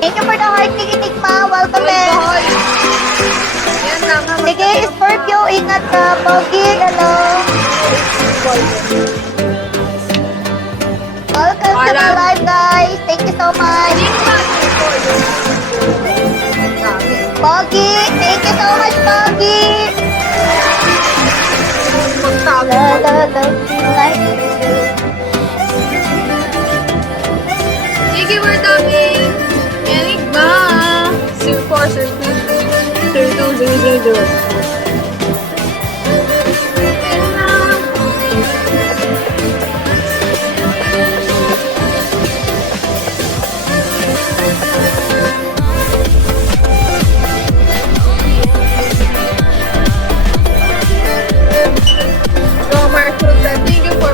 Thank you for the heart, Enigma. Welcome in. Sige, Scorpio, ingat ka. Pogi, hello. Welcome to the live, guys. Thank you so much. Pogi, thank you so much, Pogi. Sige, we're talking. Enigma. Sir 4, Sir 2, Sir 2, Sir 0. So, Mark, thank you for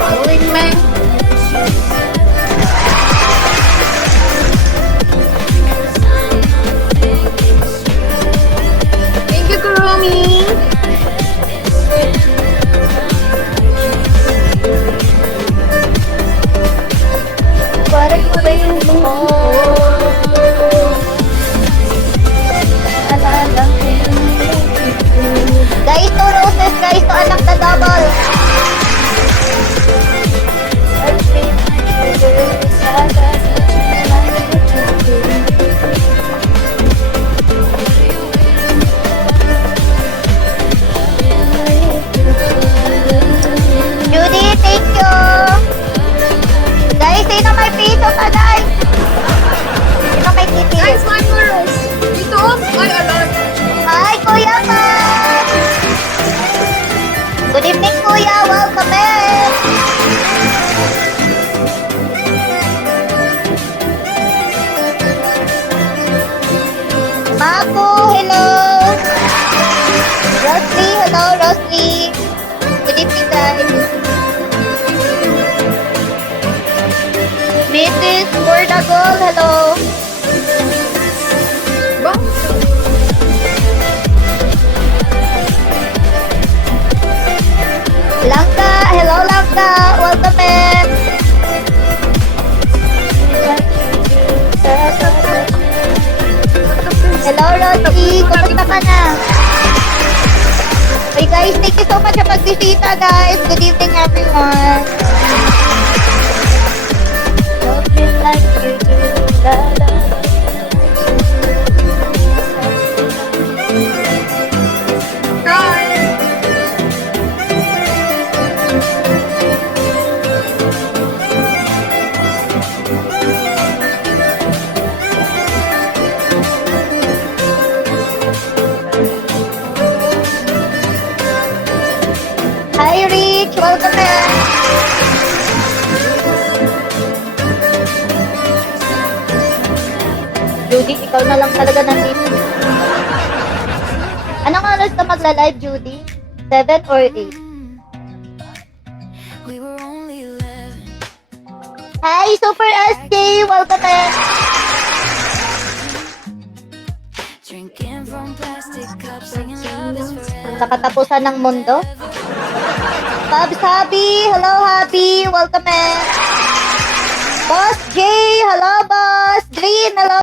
following me. Thank you, Kurumi. Parang iba yung mo. Guys, 2 roses, guys. 2 anak na double. Judy, thank you. Guys, sino may piso pa, guys? Sino may titi? Guys, one more rose. Dito, ay, alert. Hi, Kuya Max! Good evening, Kuya. Welcome in. Maku, hello. Rosly, hello, Rosly. Good evening, guys. Mrs. Bordagol, hello. Bang? Langka, hello Langka, welcome in. Hello Rosie, kumusta ka na? Hey guys, thank you so much sa pagbisita guys. Good evening everyone. Love me like you do, la, la. Hi. Hi Rich, welcome in. Judy, ikaw na lang talaga nandito. Anong oras ka magla-live, Judy? 7 or 8? We were only 11. Hi, Super SJ! Welcome in! Drinking from plastic cups, singing love is forever. Sa katapusan ng mundo. Babs Habi! Hello, Habi! Welcome in! Boss J! Hello, Boss! Green! Hello!